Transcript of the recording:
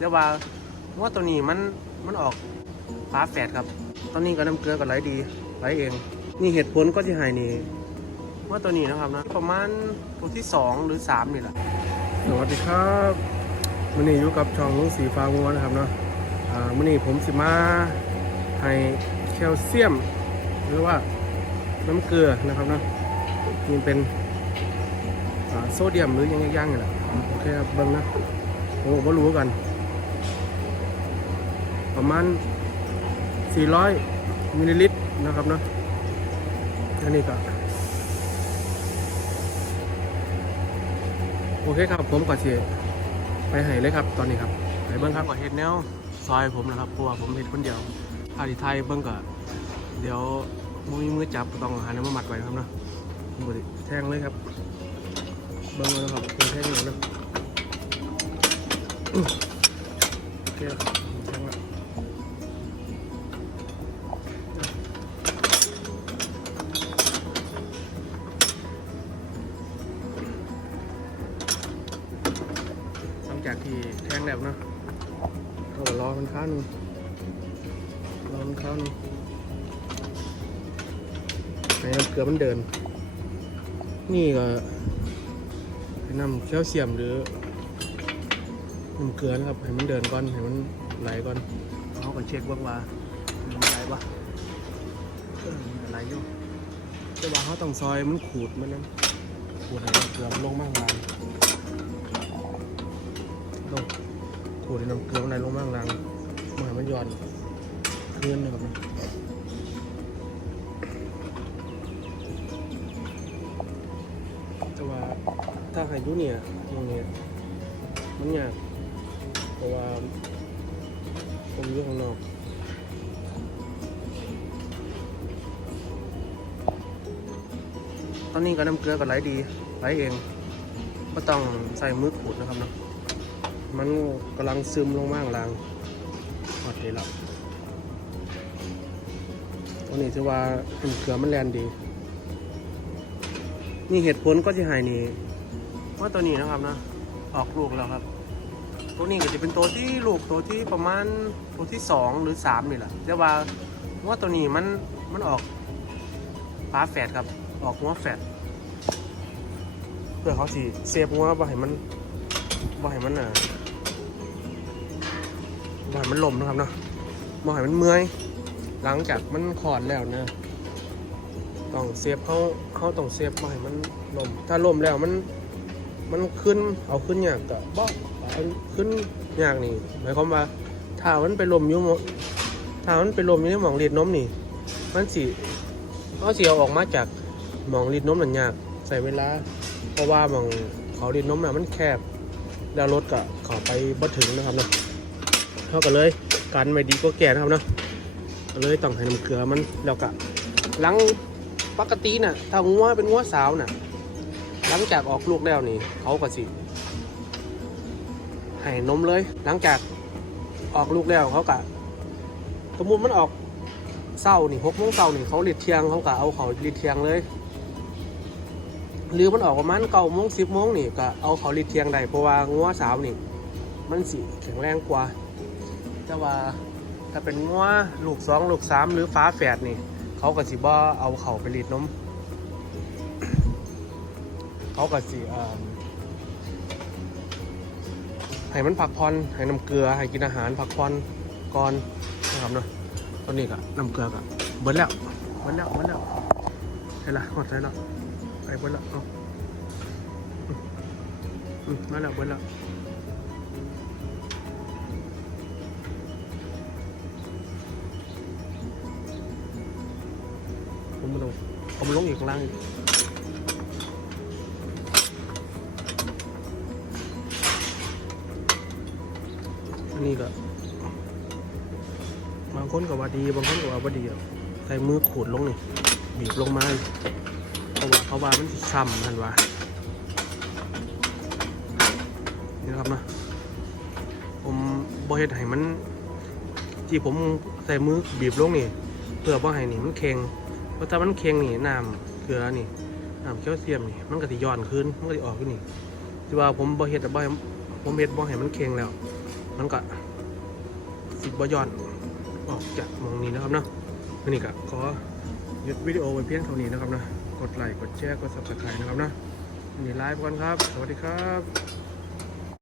แต่ว่าว่าตัวนี้มันมันออกฟ้าแฝดครับ ตอนนี้ก็น้ำเกลือก็ไหลดีไหลเอง นี่เหตุผลก็ที่หายนี่ว่าตัวนี้นะครับนะประมาณตัวที่สองหรือสามนี่แหละสวัสดีครับวันนี้อยู่กับช่องลุงสีฟ้างัวนะครับเนาะอ่าวันนี้ผมสิมาให้แคลเซียม หรือว่าน้ำเกลือนะครับเนาะนี่เป็นโซเดียมหรือยังไงย่างนี่แหละโอเคครับเบิ้งนะผมก็รู้กัน ประมาณ 400มิลลิลิตรนะครับเนาะอันนี้ก็โอเคครับผมก็จะไปให้เลยครับตอนนี้ครับไปเบิ้งครับก็เฮ็ดแนวซอยผมนะครับเพราะว่าผมเฮ็ดคนเดียวถ้าที่ไทยเบิ้งก็เดี๋ยวมือมือจับก็ต้องหาน้ำมามัดไว้นะครับเนาะผมก็สิแทงเลยครับ เบิ้งเลยนะครับเป็นแทงเลยนะอื้อโอเคครับ ที่แทงแล้วเนาะก็รอมันค้านึงรอมันค้านึงให้น้ำเกลือมันเดิน นี่ก็ให้น้ำแคลเซียมหรือน้ำเกลือนะครับให้มันเดินก่อนให้มันไหลก่อนเขาก็เช็คเบ้างว่ามันไหลปะไหลอยู่แต่ว่าเขาต้องซอยมันขูดมันนั้นขูดให้เกลือมันลงมากลาง ลงขูดในน้ำเกลือในลงมากลางมาให้มันหย่อนเคลื่อนนะครับนะแต่ว่าถ้าห้อยุเนี่ยตรงเนี้ยมันยากเพราะว่าผมอยู่ข้างนอกตอนนี้ก็น้ำเกลือก็ไหลดีไหลเองก็ต้องใส่มือขูดนะครับเนาะ มันกำลังซึมลงมากลางหอดเลยแล้วตัวนี้ถือว่าเป็นเกลือมันแลนดี นี่เหตุผลก็ที่หายนี่ว่าตัวนี้นะครับนะ ออกลูกแล้วครับ ตัวนี้ก็จะเป็นตัวที่ลูกตัวที่ประมาณตัวที่สองหรือสามนี่แหละแต่ว่าว่าตัวนี้มันมันออกฟ้าแฝดครับ ออกหัวแฝดเพื่อเขาสิเซฟหัวบ่ให้มันบ่ให้มันอะ บ่ให้มันลมนะครับเนาะบ่ให้มันเมื่อย หลังจากมันขอดแล้วนะต้องเซฟเขาเขาต้องเซฟบ่ให้มันลม ถ้าลมแล้วมัน มันขึ้นเอาขึ้นยากก็บ่เอาขึ้นยากนี่หมายความว่าถ้ามันไปลมอยู่งถ้ามันไปลมอยู่ในหมองรีดนมนี่ มันสิเอาสิเอาออกมาจากหมองรีดนมนั่นยากใส่เวลา เพราะว่าหมองเขารีดนมน่ะมันแคบแล้วรถก็เข้าไปบ่ถึงนะครับเนาะ เท่ากันเลยกันไม่ดีก็แก่นะครับเนาะเลยต้องให้น้ำเกลือมันแล้วก็หลังปกติน่ะถ้างัวเป็นงัวสาวน่ะ หลังจากออกลูกแล้วนี่เขาก็สิให้นมเลย หลังจากออกลูกแล้วเขาก็สมมติมันออกเศร้านี่หกโมงเศร้านี่เขาหลีดเทียงเขาก็เอาเขาหลีดเทียงเลย หรือมันออกประมาณเก้าโมงสิบโมงนี่ก็เอาเขาหลีดเทียงได้เพราะว่างัวสาวนี่ มันสิแข็งแรงกว่า แต่ว่าถ้าเป็นงัวลูกสองลูกสามหรือฟ้าแฝดนี่ เขาก็สิบ่เอาเข่าไปรีดนมเขาก็สิเอิ่มให้มันพักผ่อนให้น้ำเกลือให้กินอาหารพักผ่อนก่อนนะครับเนาะตอนนี้ก็น้ำเกลือก็เบิดแล้วเบิดแล้วเบิดแล้วใช่ละหมดใช่ล้วไปเบิดแล้วเอาอืมาแล้วเบิดแล้ว เอามาลงอีกข้างล่างอันนี้ก็ บางคนก็ว่าดีบางคนก็ว่าบ่ดีอะใส่มือขูดลงนี่บีบลงมาเพราะว่าเขาว่ามันสิช้ำทันว่านี่นะครับนะผมบ่เฮ็ดให้มัน ที่ผมใส่มือบีบลงนี่เพื่อบ่ให้นี่มันเค็ง ราะถ้ามันเค็งนี่น้ำเกลือนี่น้ำแคลเซียมนี่มันก็สิย้อนขึ้นมันก็สิออกขึ้นนี่ที่ว่าผมบ่เฮ็ดบ่ให้ผมเฮ็ดบ่ให้มันเค็งแล้ว มันก็สิบ่ย้อนออกจากมองนี้นะครับเนาะนนี้ก็ขอหยุดวิดีโอไว้เพียงเท่านี้นะครับนะกดไลค์กดแชร์กด subscribe นะครับนะนนี้ไลฟ์ก่อนครับ สวัสดีครับ